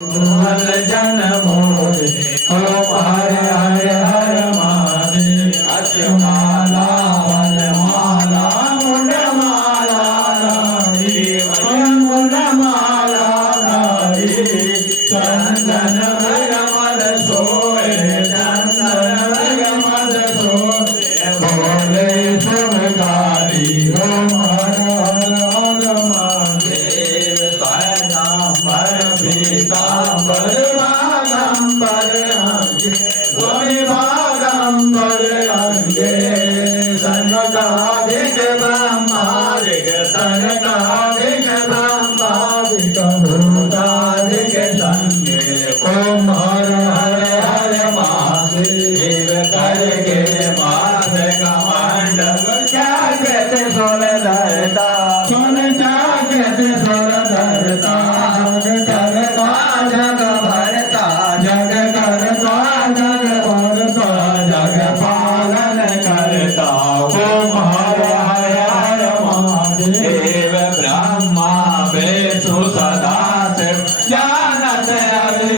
मोहन जन मोरे ओम हरे हरे हर महादेव अस्य माला वन माला मुंड माला नारी मुंड माला नारी चंदन मल सोए चंदन मल सोए बोले सुमकारी ओम हर हर हर महादेव स्वयंवर पीतांबर भागंबर अंगे गोरी भागंबर अंगे सनकादिक ब्रह्मादिक सनकादिक ब्रह्मादिक भूतादिक संगे ओम हर हर हर महादेव करके माथ कमंडल क्या कहते सोल धरता सोल क्या कहते सोल धरता करता जग भरता जग करता जग भरता जग पालन करता ओम हर हर हर महादेव ब्रह्मा